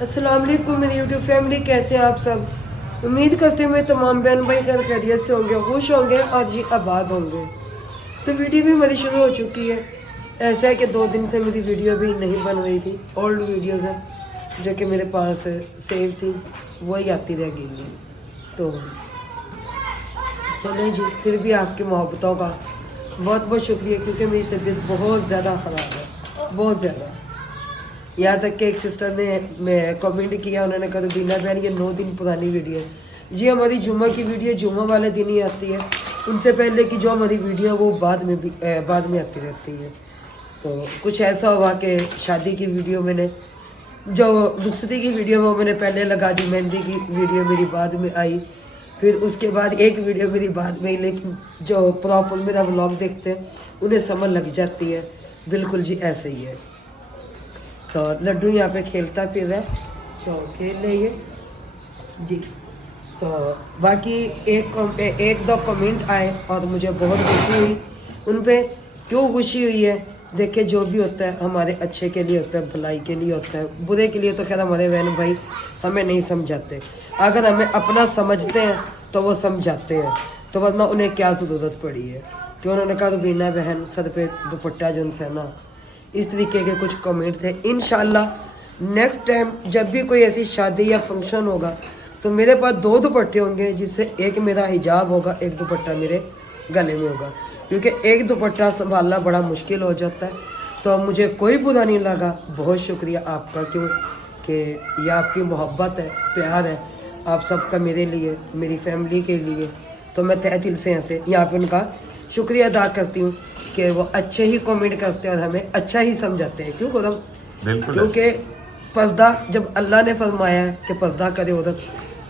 अस्सलाम वालेकुम मेरी यूट्यूब फैमिली, कैसे हैं आप सब। उम्मीद करते हैं मैं तमाम बहन भाई खैर खैरियत से होंगे, खुश होंगे और जी आबाद होंगे। तो वीडियो भी मेरी शुरू हो चुकी है। ऐसा है कि 2 दिन से मेरी वीडियो भी नहीं बन रही थी। ओल्ड वीडियोज़ हैं जो कि मेरे पास सेव थी, वही आती रह गई हैं। तो चलें जी, फिर भी आपकी मोहब्बतों का बहुत बहुत शुक्रिया, क्योंकि मेरी तबीयत बहुत ज़्यादा ख़राब है, बहुत ज़्यादा। यहाँ तक कि एक सिस्टर ने मैं कमेंट किया, उन्होंने कहा बीना बहन ये 9 दिन पुरानी वीडियो है। जी हमारी जुम्मा की वीडियो जुम्मा वाले दिन ही आती है, उनसे पहले की जो हमारी वीडियो है वो बाद में आती रहती है। तो कुछ ऐसा हुआ कि शादी की वीडियो मैंने, जो रुखसती की वीडियो वो मैंने पहले लगा दी, मेहंदी की वीडियो मेरी बाद में आई, फिर उसके बाद एक वीडियो मेरी बाद में आई। लेकिन जो प्रॉपर मेरा व्लॉग देखते हैं उन्हें समझ लग जाती है। बिल्कुल जी ऐसा ही है। तो लड्डू यहाँ पे खेलता फिर रहा है, तो खेल रही है जी। तो बाकी एक दो कमेंट आए और मुझे बहुत खुशी हुई उन पे। क्यों खुशी हुई है? देखिए जो भी होता है हमारे अच्छे के लिए होता है, भलाई के लिए होता है। बुरे के लिए तो खैर हमारे बहन भाई हमें नहीं समझाते। अगर हमें अपना समझते हैं तो वो समझाते हैं, तो वरना उन्हें क्या ज़रूरत पड़ी है। कि उन्होंने कहा बीना बहन सर पे दुपट्टा जो है ना, इस तरीके के कुछ कमेंट थे। इंशाल्लाह नेक्स्ट टाइम जब भी कोई ऐसी शादी या फंक्शन होगा तो मेरे पास 2 दुपट्टे होंगे, जिससे एक मेरा हिजाब होगा, एक दुपट्टा मेरे गले में होगा। क्योंकि एक दुपट्टा संभालना बड़ा मुश्किल हो जाता है। तो मुझे कोई बुरा नहीं लगा, बहुत शुक्रिया आपका, क्यों कि यह आपकी मोहब्बत है, प्यार है आप सबका मेरे लिए, मेरी फैमिली के लिए। तो मैं तहे दिल से ऐसे यहाँ पे उनका शुक्रिया अदा करती हूँ कि वो अच्छे ही कमेंट करते हैं और हमें अच्छा ही समझाते हैं। क्यों खुदम? क्योंकि पर्दा जब अल्लाह ने फरमाया है कि पर्दा करे औरत,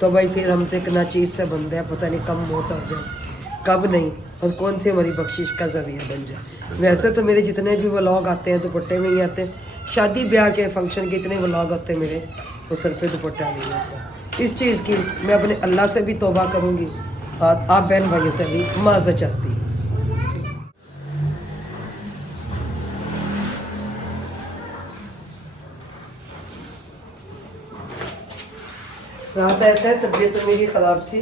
तो भाई फिर हम तो एक नाचीज़ से बंदे हैं, पता नहीं कब मौत आ जाए कब नहीं, और कौन सी हमारी बख्शिश का जरिया बन जाए। वैसे तो मेरे जितने भी व्लॉग आते हैं दुपट्टे में ही आते हैं, शादी ब्याह के फंक्शन के इतने व्लॉग आते हैं मेरे, वो सर पे दुपट्टा नहीं आता। इस चीज़ की मैं अपने अल्लाह से भी तौबा करूँगी और आप बहन भाइयों से भी माज़रत चाहती हूँ। रात ऐसा है, तबीयत तो मेरी ख़राब थी,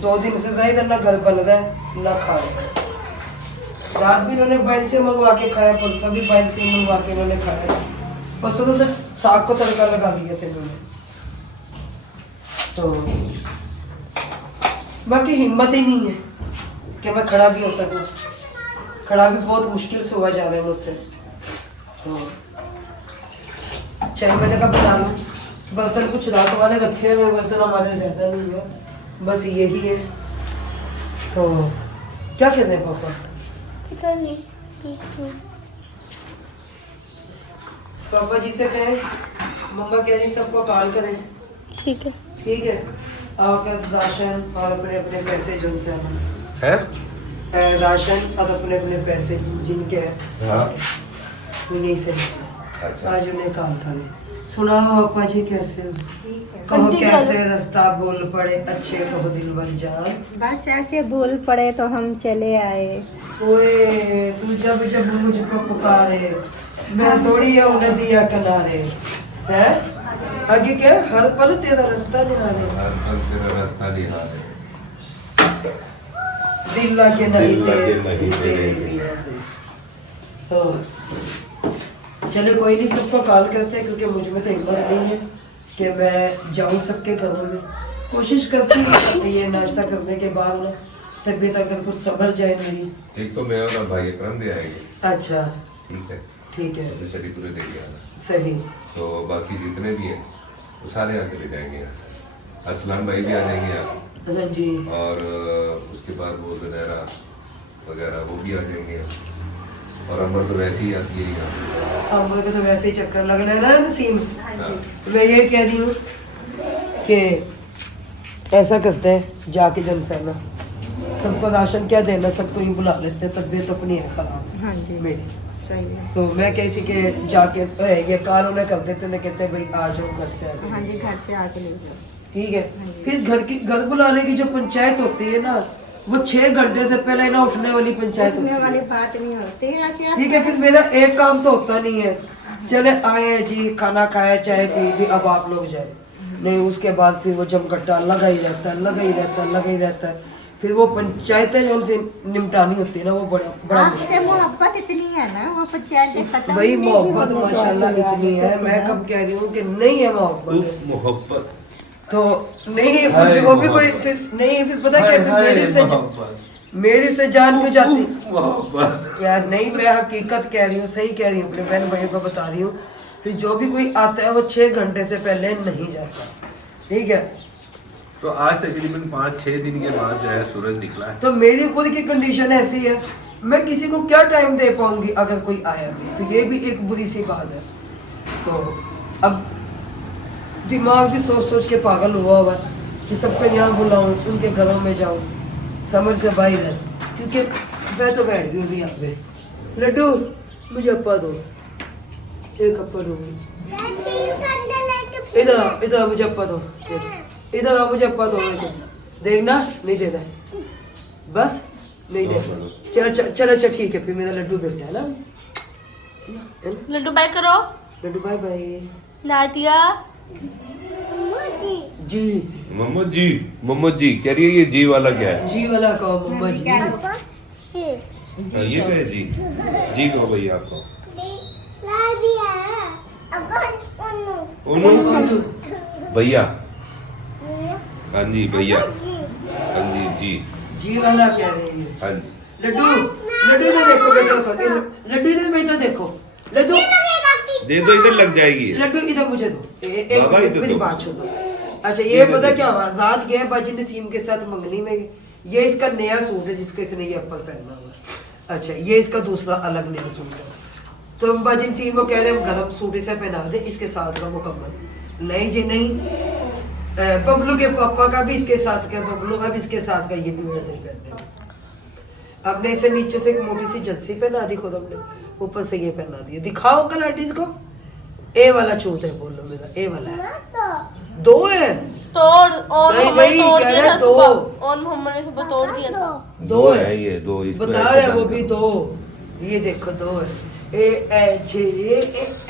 2 दिन से ज़्यादा ना घर बन रहा है ना खा रहे हैं। रात भी इन्होंने बाहर से मंगवा के खाया, परसों भी बाहर से मंगवा के इन्होंने खाया। परसों तो सिर्फ साग को तड़का लगा दिए थे इन्होंने। तो बाकी हिम्मत ही नहीं है कि मैं खड़ा भी हो सकूं। खड़ा भी बहुत मुश्किल से हुआ जा रहा है मुझसे। तो चाय मैंने कहा बना लूँ, बर्तन कुछ रात वाले रखे हुए, बर्तन हमारे ज़्यादा नहीं है, बस यही है। तो क्या कहते हैं पापा? पता नहीं। पापा जी से कहें, मम्मा कह रही सबको कॉल करें। ठीक है। ठीक है, आपका राशन और अपने अपने पैसे जो उनसे है, राशन और अपने अपने पैसे जिनके हैं, हाँ। उन्हीं से अच्छा। आज उन्हें कॉल करें। सुनाओ पापा जी कैसे हो? कहो कैसे रास्ता बोल पड़े अच्छे, कहो दिल भर जान। बस ऐसे बोल पड़े तो हम चले आए। ओए तू जब जब मुझको पुकारे, मैं थोड़ी है नदिया किनारे है। आगे क्या? हर पल तेरा रास्ता निहारे, हर पल तेरा रास्ता निहारे, दिल लाके नहीं दिल लाके नहीं तेरे तेरे। तो चलो कोई नहीं, सबको कॉल करते हैं, क्योंकि मुझ में तो हिम्मत नहीं है कि मैं जाऊँ सबके घरों में। कोशिश करती हूँ ये नाश्ता करने के बाद ना तबीयत अगर कुछ संभल जाए मेरी। एक तो मैं और भाई अकरम दे आएंगे। अच्छा ठीक है, ठीक है, तो चली पूरे दे दिया ना। सही। तो बाकी जितने भी हैं वो सारे आके ले जाएंगे यहाँ से। असलाम भाई भी आ जाएंगे यहाँ, हाँ जी। और उसके बाद वो ज़ुनैरा वगैरह वो भी आ जाएंगे यहाँ। और अंबर तो वैसे ही आती है यहाँ। अंबर का तो वैसे ही चक्कर लग रहा है ना नसीम। हाँ। मैं ये कह रही हूँ कि ऐसा करते हैं, जाके जनसेना सबको राशन क्या देना, सबको ही बुला लेते हैं, तबीयत अपनी है खराब। हाँ जी, मेरी सही है। तो मैं कही थी कि जाके ये कॉल उन्हें कर देते, उन्हें कहते भाई आ जाओ घर से आके। हाँ जी, घर से आके ले जाओ। ठीक है। फिर घर बुलाने की जो पंचायत होती है ना, वो 6 घंटे से पहले ना उठने वाली पंचायत होती उठने है। वाली बात नहीं होती है ऐसे। ठीक है, फिर मेरा एक काम तो होता नहीं है चले आए जी, खाना खाया, चाय पी भी, अब आप लोग जाए नहीं। उसके बाद फिर वो जमघट्टा लगा ही रहता है, लगा ही रहता है, लगा ही रहता है। फिर वो पंचायतें जो उनसे निपटानी होती है ना, वो बड़ा बड़ा आपसे मोहब्बत इतनी है ना, वो पंचायत खत्म भाई ही नहीं मोहब्बत होती। माशाल्लाह इतनी है, मैं कब कह रही हूँ कि नहीं है मोहब्बत, उफ, मोहब्बत तो नहीं हाय जो भी कोई मोहब्बत। फिर नहीं, फिर पता क्या, फिर मोहब्बत मेरी से जान क्यों जाती मोहब्बत। यार। नहीं, मैं हकीकत कह रही हूँ, सही कह रही हूँ, अपने बहन भाइयों को बता रही हूँ। फिर जो भी कोई आता है वो 6 घंटे से पहले नहीं जाता, ठीक है। तो आज तकरीबन 5-6 दिन के बाद जो है सूरज निकला है। तो मेरी खुद की कंडीशन ऐसी है, मैं किसी को क्या टाइम दे पाऊंगी अगर कोई आया भी, तो ये भी एक बुरी सी बात है। तो अब दिमाग भी सोच सोच के पागल हुआ हुआ है कि सबको यहाँ बुलाऊं, उनके घरों में जाऊं, समझ से बाहर है। क्योंकि मैं तो बैठ गई हूँ यहाँ पे। लड्डू मुझे अप्पा दो, एक अप्पा दो, इधर इधर मुझे अप्पा दो, इधर आओ, मुझे अप्पा दो। देखना नहीं दे रहा है, बस नहीं दे। चलो चलो चलो ठीक है, फिर मेरा लड्डू बेटा है ना। लड्डू बाय करो। Laddu bye bye. नादिया जी मोहम्मद जी कह रही है, ये जी वाला क्या है? जी वाला कहो मम्मा जी। ये क्या है जी? जी कहो भैया आपको। उन्नू भैया, हाँ जी भैया, हाँ जी जी जी वाला कह रही है। हाँ जी। लड्डू लड्डू इधर देखो बेटा, लड्डू इधर बेटा देखो, लड्डू दे दो, इधर लग जाएगी। लड्डू इधर मुझे दो। बाबा, इधर मेरी दो। बात सुनो। अच्छा ये पता क्या हुआ, रात गए बाजी नसीम के साथ मंगनी में। ये इसका नया सूट है जिसके इसने ये अप्पर पहना हुआ है। अच्छा ये इसका दूसरा अलग नया सूट है। तो हम बाजी नसीम को कह रहे हम गरम सूट इसे पहना दे, इसके साथ का मुकम्मल। नहीं जी नहीं, बबलू के पापा का भी इसके साथ का, बबलू का भी इसके साथ का, ये भी वैसे ही पहने। हमने इसे नीचे से एक मोटी सी जर्सी पहना दी खुद हमने, ऊपर से ये पहना दिया। दिखाओ अंकल आंटीज को। ए वाला छूत है, बोलो मेरा ए वाला है। 2 है तोड़ और नहीं, मोहम्मद नहीं, तोड़ कह दिया रहे था दो। सुबह, और मोहम्मद ने सुबह तोड़ दिया था। 2 है ये 2 इसको बता ऐसे रहे हैं वो डालना। भी 2। ये देखो 2 है। ए ऐसे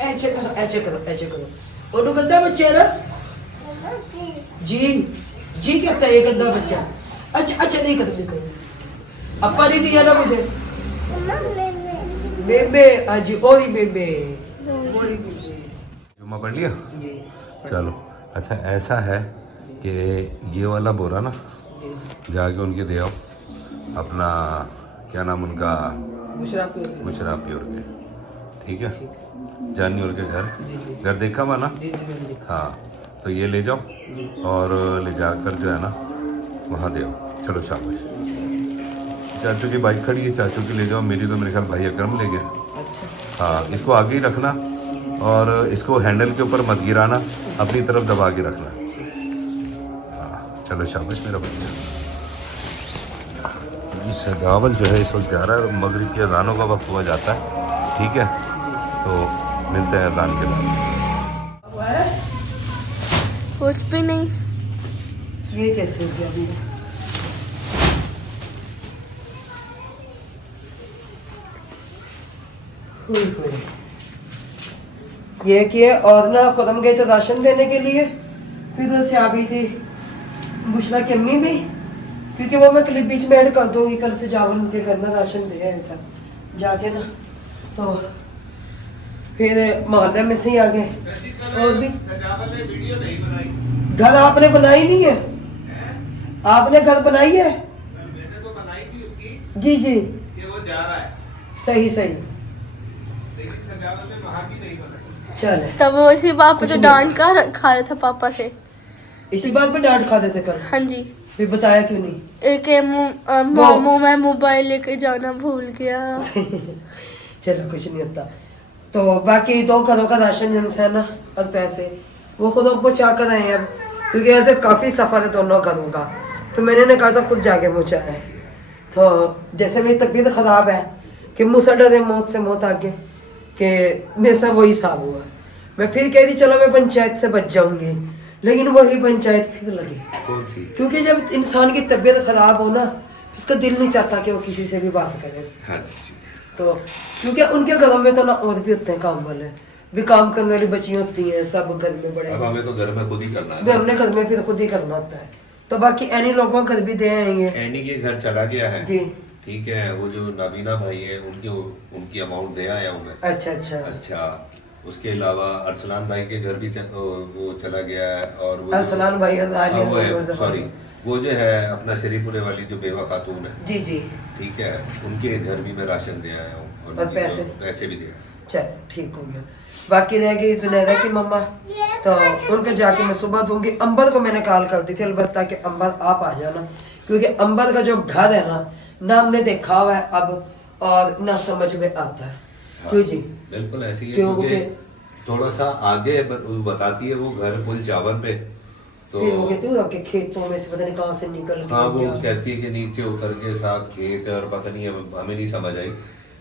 ऐसे करो, ऐसे करो, ऐसे करो। और गंदा बच्चा है ना जी, जी कहता है ये गंदा बच्चा। अच्छा अच्छा नहीं करो, नहीं करो। अपा नहीं दिया ना मुझे बेबे, आज ओरी बेबे, ओरी बेबे। जुम्मा पढ़ लिया? जी चलो अच्छा, ऐसा है कि ये वाला बोरा ना जाके उनके दे आओ, अपना क्या नाम उनका, बुशरा प्योर के, ठीक है, जानी और के घर देखा हुआ ना? हाँ, तो ये ले जाओ और ले जाकर जो है ना वहाँ दे आओ। चलो शाबाश। चाचू की बाइक खड़ी है, चाचू की ले जाओ, मेरी तो मेरे ख्याल भाई अकरम ले गया। हाँ, इसको आगे ही रखना और इसको हैंडल के ऊपर मत गिराना, अपनी तरफ दबा के रखना। हाँ चलो शाबाश मेरा बच्चा। सजावल जो है इस वक्त जा रहा है, मगरिब के अजानों का वक्त हुआ जाता है, ठीक है, तो मिलते हैं अजान के बाद। कुछ भी नहीं। ये कैसे हो गया अभी? ये किए और ना खुद हम गए थे राशन देने के लिए, फिर उधर से आ गई थी बुशरा की अम्मी भी, क्योंकि वो मैं क्लिप बीच में ऐड कर दूंगी, कल से जावन उनके करना राशन दे आया था जाके ना, तो फिर मोहल्ले में से ही आ गए। और भी घर आपने बनाई नहीं है? आपने घर बनाई है? मैंने तो बनाई थी उसकी, जी जी कि वो जा रहा है, सही सही, लेकिन सजावल ने वहाँ की नहीं बनाई। चले तब वो इसी बात पे कुछ तो नहीं। डांट का खा रहे थे पापा से। इसी बात पे डांट खाते थे कल, हाँ जी। फिर बताया क्यों नहीं? एक मामू मैं मोबाइल लेके जाना भूल गया। चलो कुछ नहीं होता। तो बाकी 2 घरों का राशन जिनसे है ना और पैसे वो खुद पहुँचा कर आए हैं अब, क्योंकि ऐसे काफ़ी सफ़र है दोनों घरों का, तो मैंने ने कहा था खुद जाके पहुँचाए। तो जैसे मेरी तबीयत ख़राब है कि मुझसे डरे मौत से मौत आगे, कि मेरे साथ वही हिसाब हुआ। मैं फिर कह दी चलो मैं पंचायत से बच जाऊंगी, लेकिन वही पंचायत फिर लगी। कौन सी? क्योंकि जब इंसान की तबीयत ख़राब हो ना, उसका दिल नहीं चाहता कि वो किसी से भी बात करे। हाँ जी। तो क्योंकि उनके घरों में तो ना और भी होते हैं काम वाले, भी काम करने वाली बच्चियां होती हैं, सब घर में बड़े अब हमें तो घर में खुद ही करना भी है। हमने घर में फिर खुद ही करना होता है। तो बाकी एनी लोगों को घर भी दे आएंगे। एनी के घर चला गया है जी। ठीक है, वो जो नाबीना भाई है उनकी अमाउंट दे आया हूँ मैं। अच्छा अच्छा। अच्छा, उसके अलावा अरसलान भाई के घर भी वो चला गया है। और वो अरसलान भाई सॉरी, वो जो है अपना शरीपुरे वाली जो बेवा खातून है, जी जी, ठीक है, उनके घर भी मैं राशन दे आया हूँ और पैसे भी दिए। चल ठीक हो गया। बाकी रह गई जुनैरा की मम्मा, तो उनके जाके मैं सुबह दूंगी। अंबर को मैंने कॉल कर दी थी अलबत्ता कि अंबर आप आ जाना, क्योंकि अंबर का जो घर है ना हमने देखा हुआ है अब, और ना समझ में आता है। क्यों जी? बिल्कुल ऐसी है, क्योंकि क्योंकि थोड़ा सा आगे बताती है वो घर पुल चावन पे, तो फिर वो कहते हो कि खेतों में से पता नहीं कहाँ से निकल के हाँ वो क्या। कहती है कि नीचे उतर के साथ खेत है और पता नहीं हमें नहीं समझ आई।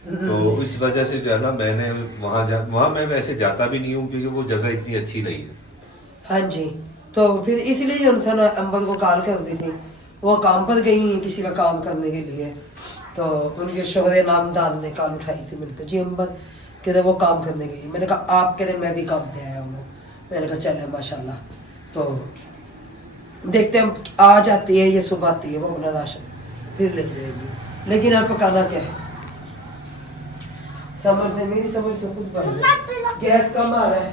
तो इस वजह से जो है ना मैंने वहाँ मैं वैसे जाता भी नहीं हूँ क्योंकि वो जगह इतनी अच्छी नहीं है। हाँ जी, तो फिर इसलिए उनसे ना अंबर को कॉल कर दी थी, वो काम पर गई हैं किसी का काम करने के लिए, तो उनके शोहरे नामदार ने कॉल उठाई थी। मैंने कहा जी अंबर कहते वो काम करने गई। मैंने कहा आपके दिन मैं भी काम पे आया हूँ। मैंने कहा चले माशाल्लाह, तो देखते हैं आ जाती है ये सुबह आती है वो अपना राशन फिर ले जाएगी। लेकिन आप पकाना क्या है, समझ से मेरी समझ से खुद बन गैस कम आ रहा है,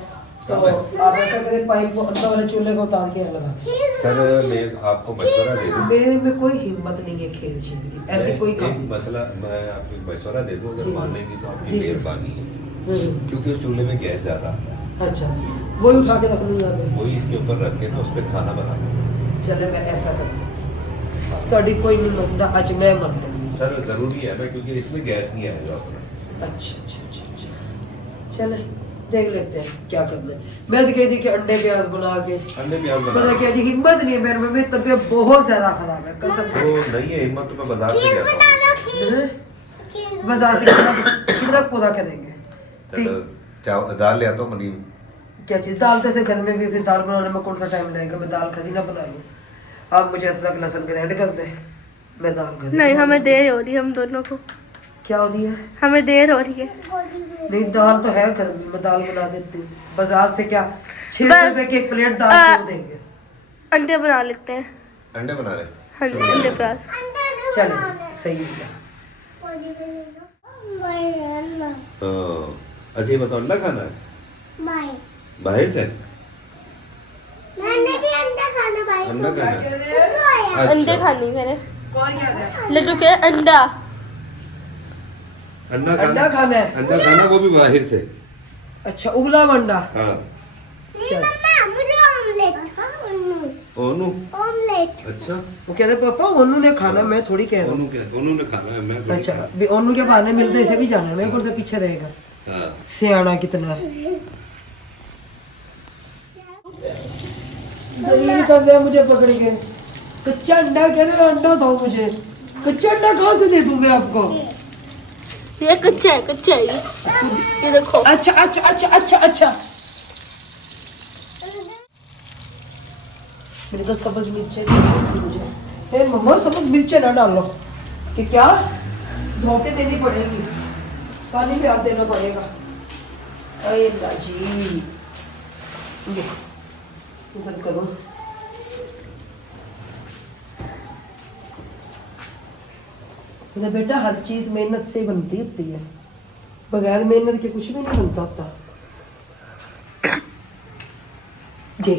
तो आप ऐसा करें पाइप को अंदर वाले चूल्हे को उतार के लगा दें। सर मैं आपको मशवरा दे दूं, मेरे में कोई हिम्मत नहीं है खेल छीन की, ऐसे कोई काम एक नहीं। मसला मैं आपको एक मशवरा दे दूं, जी, अगर जी। मानेंगी तो आपकी जी, जी। मेहरबानी है, क्योंकि उस चूल्हे में गैस ज्यादा आता है। अच्छा, वही उठा के रख लूँ यहाँ पे। वही इसके ऊपर रख के ना उस पर खाना बना लो। चले मैं ऐसा कर लेती हूँ, कड़ी कोई नहीं मनता, आज मैं मन लेंगी। सर जरूरी है ना, क्योंकि इसमें गैस नहीं आएगा अपना। अच्छा अच्छा अच्छा अच्छा, चले देख लेते हैं क्या करना है। मैं तो कहती कि अंडे प्याज बना के, अंडे प्याज बना पता क्या जी हिम्मत नहीं है मेरे में, मेरी तबीयत बहुत ज्यादा खराब है कसम तो से। नहीं है हिम्मत तो मैं बाजार से जाता हूँ। बाजार से कितना पूरा करेंगे। चलो दाल ले आता हूँ मनीम। क्या चीज दाल, तो ऐसे घर में भी फिर दाल बनाने में कौन सा टाइम लगेगा, मैं दाल खड़ी ना बना लूँ। आप मुझे अदरक लहसुन ग्राइंड कर दें, मैं दाल खड़ी नहीं, हमें देर हो रही है हम दोनों को, क्या हो रही है? हमें देर हो रही है। नहीं दाल तो है घर में, मैं दाल बना देती हूँ। बाजार से क्या 600 बस, रुपए की एक प्लेट दाल क्यों देंगे। अंडे बना लेते हैं। अंडे बना रहे? हाँ जी, अंडे प्याज। चले जी, सही हो गया। अच्छा ये बताओ अंडा खाना है बाहर से? मैंने भी अंडा खाना भाई अंडा खाना है? अंडे अच्छा, खानी मैंने। कौन कह रहा है? लड्डू के अंडा। अंडा अंडा खाना है? अंडा खाना, वो भी बाहर से। अच्छा उबला हुआ अंडा। हाँ। नहीं मम्मा मुझे ऑमलेट ओनू? ऑमलेट अच्छा वो कह रहे पापा ओनू ने खाना, मैं थोड़ी कह रहा हूँ। ओनू ने खाना है, मैं थोड़ी अच्छा खाना। भी ओनू के बहाने मिलते इसे भी जाना है, मैं कौन सा पीछे रहेगा। हाँ। सियाना कितना है। जलील कर दिया मुझे पकड़ के, कच्चा अंडा कह रहे हो, अंडा दो मुझे। कच्चा अंडा कहाँ से दे दूं मैं आपको? ये कच्चा है, कच्चा है ये देखो। अच्छा अच्छा अच्छा अच्छा अच्छा, मेरे को सब्ज मिर्चें चाहिए मुझे। हे मम्मा सब्ज मिर्चें ना डालो कि क्या धो के देनी पड़ेगी, पानी में हाथ देना पड़ेगा। अरे अल्लाह जी, ये इधर करो। मेरा बेटा हर चीज मेहनत से बनती होती है, बगैर मेहनत के कुछ भी नहीं बनता होता जी।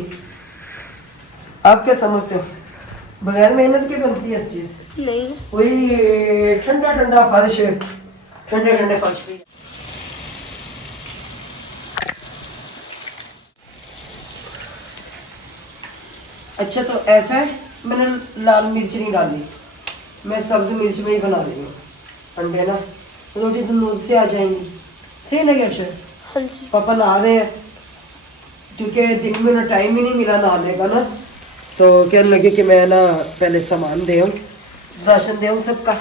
आप क्या समझते हो, बगैर मेहनत के बनती है हर चीज? नहीं, वही ठंडा ठंडा फर्श, ठंडे ठंडे फर्श पे। अच्छा तो ऐसा है, मैंने लाल मिर्च नहीं डाली, मैं सब्ज मिर्च में ही बना रही हूँ अंडे ना, रोटी तो दूध से आ जाएंगी। सही ना क्या अक्षर? हाँ जी। पापा नहा रहे हैं क्योंकि दिन में ना टाइम ही नहीं मिला नहाने का ना, तो कहने लगे कि मैं ना पहले सामान दे आऊँ, राशन दे आऊँ सबका,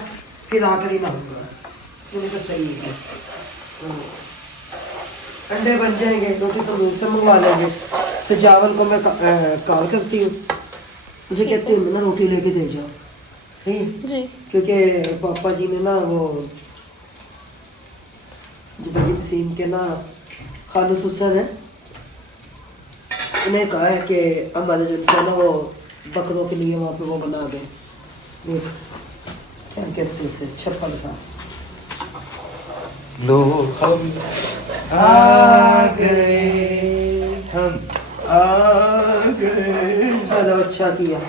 फिर आकर ही नहाऊंगा। मुझे तो सही है। अंडे बन जाएंगे, रोटी तो दूध से मंगवा लेंगे। सजावल को मैं कॉल करती हूँ, उसे कहती हूँ ना रोटी लेके दे जाओ, ठीक है? जी। क्योंकि पापा जी ने ना वो जबरजीत सिंह के ना खालूस हुसैन है, उन्हें कहा है कि हमारे जो है ना वो बकरों के लिए वहाँ पे वो बना दे, देख क्या कहते हैं उसे, छप्पर सा। लो हम आ गए, हम आ गए। चलो अच्छा किया,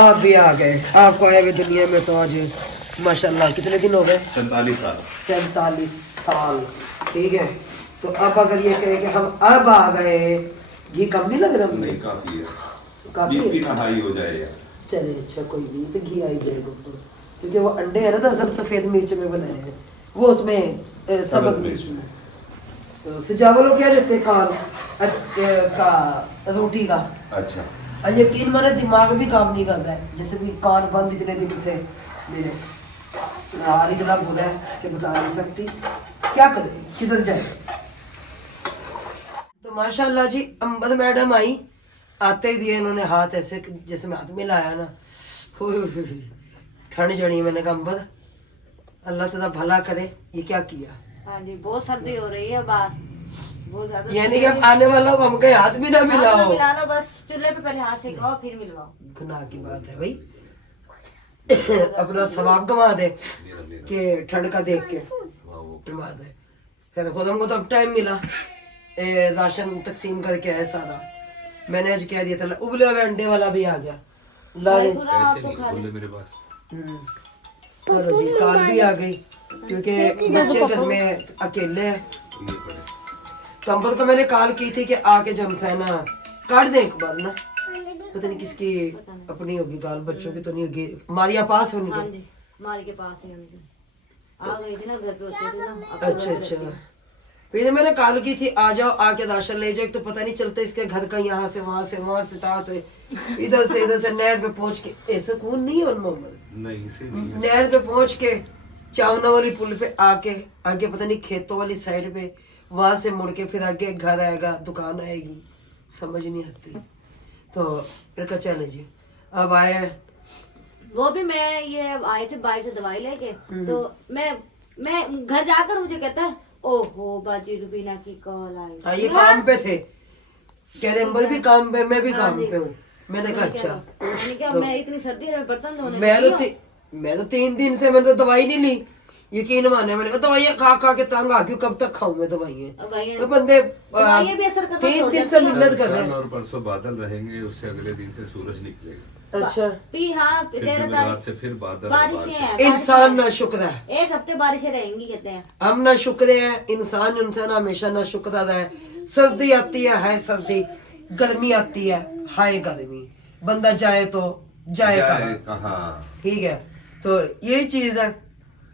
आप भी आ गए। आपको आए हुए दुनिया में तो आज माशाल्लाह कितने दिन हो गए? 47 साल। 47 साल, ठीक है। तो अब अगर ये कहे कि हम अब आ गए, घी कम नहीं लग रहा मुझे? नहीं, काफी है, काफी बीपी है। ना हाई हो जाएगा। चले अच्छा कोई नहीं, तो घी आई जाएगा ऊपर, क्योंकि वो अंडे है ना तो असल सफेद मिर्च में बनाए हैं, वो उसमें सब्ज मिर्च में। तो सजावलों क्या देते कान उसका रोटी का। अच्छा, और यकीन माने दिमाग भी काम नहीं करता है, जैसे भी कान बंद इतने दिन से मेरे, हाल इतना बोला है कि बता नहीं सकती, क्या करें किधर जाए। तो माशाल्लाह जी अंबर मैडम आई, आते ही दिए इन्होंने हाथ ऐसे कि जैसे मैं हाथ में लाया ना, ठंड चढ़ी। मैंने कहा अंबर अल्लाह तेरा भला करे, ये क्या किया? हाँ जी, बहुत सर्दी हो रही है बाहर, बहुत ज्यादा। यानी कि अब आने वाला को हमके हाथ भी ना मिलाओ। मिला लो बस, चूल्हे पे पहले हाथ सेकाओ फिर मिलवाओ। गुनाह की बात है भाई, अपना सवाब गवा दे कि ठंड का देख के गवा दे। कहते खुद हमको तो अब टाइम मिला, राशन तकसीम करके आए सारा। मैंने आज कह दिया था उबले हुए अंडे वाला भी आ गया, ला ले। मेरे पास चलो जी कार भी आ गई, क्योंकि बच्चे घर में अकेले हैं। तो अंबर को मैंने कॉल की थी कि आके जो है ना काट दे एक बार ना, पता नहीं किसकी अपनी होगी गाल, बच्चों की तो नहीं होगी। मारिया पास होनी हाँ थी। जी, मारी के पास ही उनके आ गई थी ना, घर पे होती थी ना। अच्छा अच्छा, फिर मैंने कॉल की थी आ जाओ, आके राशन ले जाओ। तो पता नहीं चलता इसके घर का, यहाँ से वहां से, वहां से तहाँ से, इधर से नहर पे पहुंच के। ऐसा कौन नहीं है मोहम्मद, नहीं से नहीं है। नहर पे पहुंच के चावना वाली पुल पे आके आगे पता नहीं खेतों वाली साइड पे, वहां से मुड़ के फिर आगे घर आएगा, दुकान आएगी, समझ नहीं आती। तो इनका चैलेंज जी अब आए हैं। वो भी मैं ये आए थे बाहर से दवाई लेके, तो मैं घर जाकर मुझे कहता है ओहो बाजी रुबीना की कॉल आई। हाँ ये काम पे थे, कह रहे अंबर भी काम पे, मैं भी काम पे हूँ। मैंने कहा अच्छा। मैंने क्या, मैं इतनी सर्दी में बर्तन धोने मैं तो 3 दिन से मैंने तो दवाई नहीं ली, यकीन माने। मैंने कहा दवाइयाँ खा खा के तंग आ गई, कब तक खाऊं मैं दवाइयाँ? तो बंदे दवाइयाँ भी असर करना 3 दिन से मिन्नत कर रहे हैं। कल और परसों बादल रहेंगे, उससे अगले दिन से सूरज निकलेगा। अच्छा, पी हाँ फिर 13 जुमेरात तारीख से फिर बादल और बारिशें बारिश। हैं। इंसान ना शुक्र है, 1 हफ्ते बारिशें रहेंगी कहते हैं। हम ना शुक्र है। इंसान हमेशा ना शुक्र अदा है। सर्दी आती है सर्दी, गर्मी आती है हाय गर्मी, बंदा जाए तो जाए कहाँ, ठीक है। तो यही चीज है।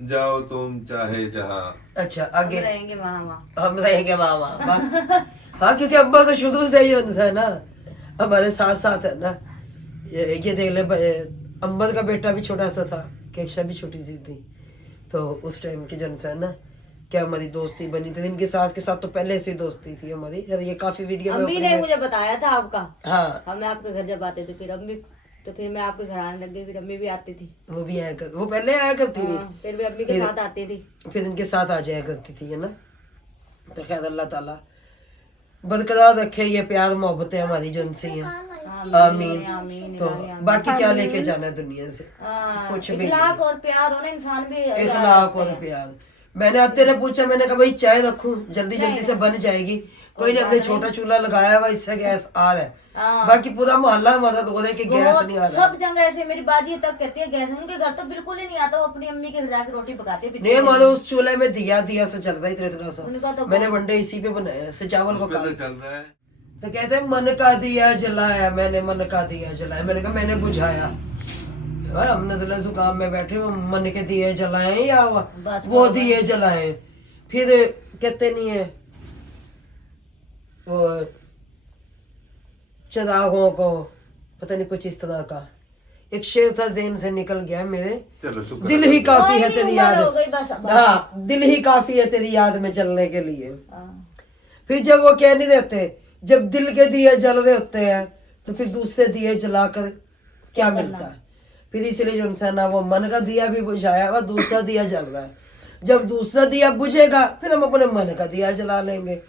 जाओ तुम चाहे जहाँ। अच्छा आगे रहेंगे वहाँ हम रहेंगे वहाँ बस। हाँ क्योंकि अब्बा तो शुरू से ही उनसे है ना, हमारे साथ साथ है ना। ये देख ले, अंबर का बेटा भी छोटा सा था, केक्षा भी छोटी सी थी। तो उस टाइम की जन से है ना क्या हमारी दोस्ती बनी थी। इनकी सास के साथ तो पहले से दोस्ती थी हमारी। यार ये काफी वीडियो में अम्मी ने मुझे बताया था आपका। हाँ हम आपके घर जब आते थे फिर अम्मी, तो फिर मैं आपके घर आने लग गई, फिर अम्मी भी आती थी। वो भी आया कर, वो पहले आया करती थी, फिर भी अम्मी के साथ आती थी, फिर इनके साथ आ जाया करती थी है ना। तो खैर अल्लाह ताला बरकरार रखे ये प्यार मोहब्बतें हमारी जो उनसे हैं। आमीन। तो बाकी क्या लेके जाना है दुनिया से, कुछ भी इखलाक और प्यार हो ना, इंसान भी इखलाक और प्यार। मैंने अब तेरे पूछा, मैंने कहा भाई चाय रखूं, जल्दी जल्दी से बन जाएगी। कोई ने अपने छोटा चूल्हा लगाया हुआ, इससे गैस आ रहा है। बाकी पूरा मोहल्ला हमारा तो हो रहा है कि गैस नहीं आ रहा। सब जगह ऐसे, मेरी बाजी तक कहती है गैस, उनके घर तो बिल्कुल ही नहीं आता। वो अपनी अम्मी के घर जाके रोटी पकाते हैं। नहीं हमारे उस चूल्हे में दिया से चल रहा है इतना सा। उनका तो मैंने वनडे इसी पे बनाया से चावल को उसमें तो चल रहा है। तो कहते हैं मन का दिया जलाया, मैंने मन का दिया जलाया। मैंने कहा मैंने बुझाया। हम नजला जुकाम में बैठे, वो मन के दिए जलाए या वो दिए जलाए। फिर कहते नहीं है वो चिरागों को, पता नहीं कुछ इस तरह का एक शेर था, जेन से निकल गया मेरे। चलो शुक्र। दिल ही काफी है तेरी याद, हो गई बस। हाँ दिल ही काफी है तेरी याद में चलने के लिए। फिर जब वो कह नहीं रहते, जब दिल के दिए जल रहे होते हैं तो फिर दूसरे दिए जलाकर क्या मिलता है। फिर इसलिए जो इंसान है वो मन का दिया भी बुझाया हुआ, दूसरा दिया जल रहा है। जब दूसरा दिया बुझेगा फिर हम अपने मन का दिया जला लेंगे।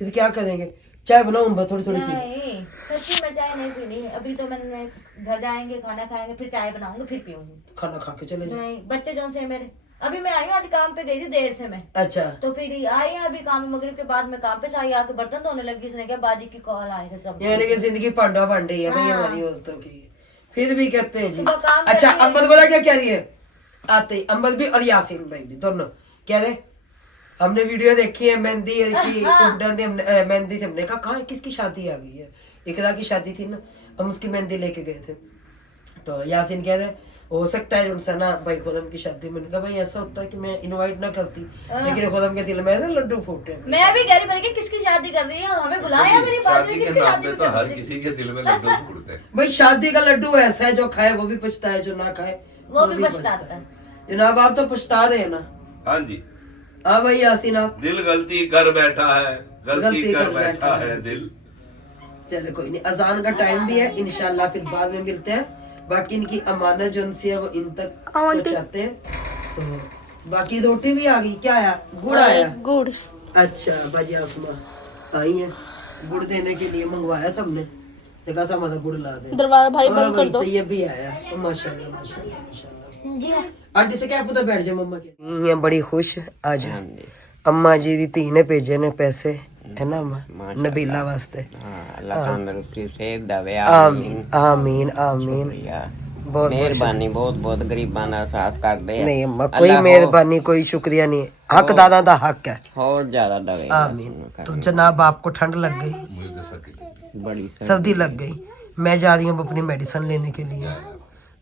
फिर क्या करेंगे? चाय बनाऊं अम्मा थोड़ी थोड़ी पी? नहीं सच्ची में चाय नहीं पीनी। अभी तो मैंने घर जाएंगे, खाना खाएंगे, फिर चाय बनाऊंगी, फिर पीऊंगी। खाना खा के चले जाओ। नहीं, बच्चे जो से मेरे, अभी मैं आई हूँ, आज काम पे गई थी देर से मैं, अच्छा तो फिर आई हैं अभी काम, मगरिब के बाद मैं काम पे से आई, आके बर्तन धोने लगी, उसने कहा बाजी की कॉल आए थे सब। यानी कि जिंदगी पांडा पांडे है भाई हमारी दोस्तों की, फिर भी कहते हैं जी। सुबह काम अच्छा करके- अम्बल बोला क्या कह रही है आते ही, अम्बल भी और यासीन भाई भी दोनों कह रहे हमने वीडियो देखी है मेहंदी की उड्डन दी, मेहंदी थी, हमने कहा कहाँ किसकी शादी आ गई है, इकरा की शादी थी ना, हम उसकी मेहंदी लेके गए थे। तो यासीन कह रहे हो सकता है उनसे ना भाई खुदम की शादी। मैंने कहा भाई ऐसा होता है कि मैं इनवाइट ना करती, लेकिन खुदम के दिल में ऐसे लड्डू फूटे। मैं भी कह रही, मैंने कहा किसकी शादी कर रही है और हमें बुलाया मेरी बाजी शादी ने, के किसकी नाम शादी पे भी तो कर हर रही है। किसी के दिल में लड्डू फूटते हैं। भाई शादी का लड्डू ऐसा है जो खाए वो भी पछता है, जो ना खाए वो भी पछताता है। जनाब आप तो पछता रहे हैं ना। हाँ जी, हाँ भाई यासीन आप दिल गलती कर बैठा है, गलती कर बैठा है दिल। चलो कोई नहीं, अजान का टाइम भी है, इंशाल्लाह फिर बाद में मिलते हैं। बाकी इनकी अमानत जो उनसे है वो इन तक पहुंचाते हैं। तो बाकी रोटी भी आ गई, क्या आया? गुड़ आया। गुड़। अच्छा बाजी आसमा आई है, गुड़ देने के लिए मंगवाया था हमने, देखा था हमारा गुड़ ला दे। दरवाजा भाई बंद कर दो। तो ये भी आया, माशाल्लाह माशाल्लाह माशाल्लाह। आंटी से क्या पता बैठ जाए मम्मा के। ये बड़ी खुश आज अम्मा जी दी धी ने भेजे ने पैसे, है ना अम्मा, नबीला वास्ते। अल्लाह तंदुरुस्ती सेहत देवे। आमीन आमीन आमीन। बहुत मेहरबानी, बहुत बहुत गरीबां दा एहसास करदे आ। नहीं अम्मा कोई मेहरबानी कोई शुक्रिया नहीं, हक दादा दा हक है। और ज्यादा दवे। आमीन। तो जनाब आपको ठंड लग गई, मुझे तो सर्दी बड़ी सर्दी लग गई, मैं जा रही हूँ अपनी मेडिसिन लेने के लिए।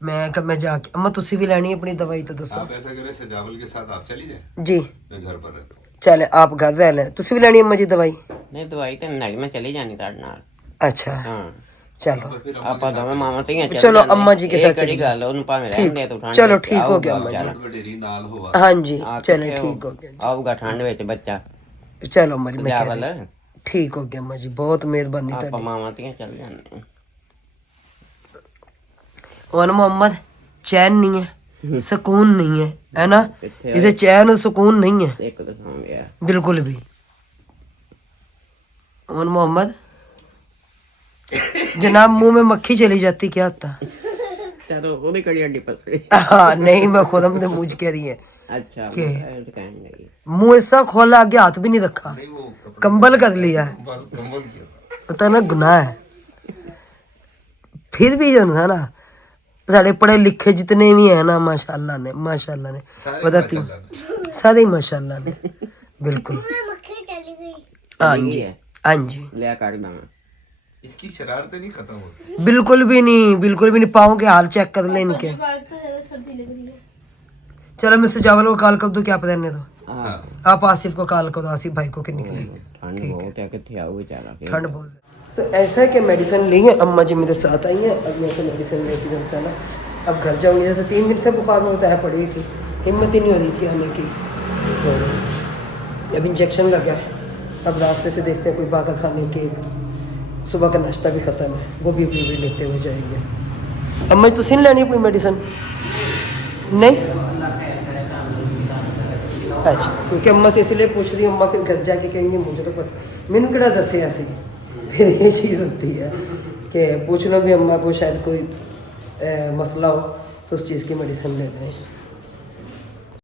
मैं जाके अम्मा तुसी भी लेनी है अपनी दवाई तो दसो। आप ऐसा करें सजावल के साथ आप चली जाए, जी मैं घर पर रहता हूँ। चले आप घर रह लें, तुसी भी लेनी है अम्मा जी दवाई? नहीं दवाई ते नहीं, मैं चली जानी ताड़े नाल। अच्छा हां चलो आपा दोवें मामा धीआं चल चलो अम्मा जी के साथ चली चली गल ओनु भावें रहन दे तू ठंड। चलो ठीक हो गया अम्मा जी। वडेरी नाल होवा। हाँ जी चले ठीक हो गया। आऊगा ठंड विच बच्चा चलो अम्मा जी मैं कह सजावल। रही ठीक हो गया अम्मा जी, बहुत मेहरबानी आपा ਤੁਹਾਡੀ। मामा धीआं चल जाने। और मोहम्मद चैन नहीं है, सुकून नहीं है ना, इसे चैन और सुकून नहीं है एक तो सो गया बिल्कुल भी। और मोहम्मद जनाब मुंह में मक्खी चली जाती क्या होता? चलो ओदी कड़ी हड्डी फस गई। हाँ नहीं मैं खुद हमने मुझ कह रही है अच्छा के? मैं तो कहने लगी मुंह ऐसा खोला, आगे हाथ भी नहीं रखा, कंबल कर लिया है, पता ना गुनाह है। फिर भी जो है ना साढ़े पढ़े लिखे जितने भी है ना माशाल्लाह ने बताती हूँ सारे ही माशाल्लाह ने बिल्कुल। मक्खी चली गई। हाँ जी हाँ जी लिया काट दामा। इसकी शरारतें नहीं खत्म होती। बिल्कुल भी नहीं। पाँव के हाल चेक कर ले इनके। चलो मैं सजावल को कॉल कर दूं, क्या पता नहीं तो हां आप आसिफ को कॉल करो, आसिफ भाई को कि निकले ठंड बहुत है, किथे आऊ बेचारा फिर। ठंड बहुत है। तो ऐसा है कि मेडिसिन ली है, अम्मा जी मेरे साथ आई हैं, अब मैं तो मेडिसिन लेती हूँ इंशाल्लाह। अब घर जाऊँगी, जैसे 3 दिन से बुखार में होता है, पड़ी थी, हिम्मत ही नहीं हो रही थी आने की। तो अब इंजेक्शन लगा है, अब रास्ते से देखते हैं कोई बाकर खाने के, सुबह का नाश्ता भी ख़त्म है, वो भी अपनी लेते हुए जाएंगे। अम्मा जी तुसी नहीं लेनी अपनी मेडिसिन? नहीं अच्छा, क्योंकि अम्मा से इसलिए पूछ रही हूँ, अम्मा फिर घर जाके कहेंगे मुझे तो पता मैंने कड़ा दसे ऐसे। फिर ये चीज़ होती है कि पूछ लो भी अम्मा को, शायद कोई मसला हो तो उस चीज़ की मेडिसिन ले लें।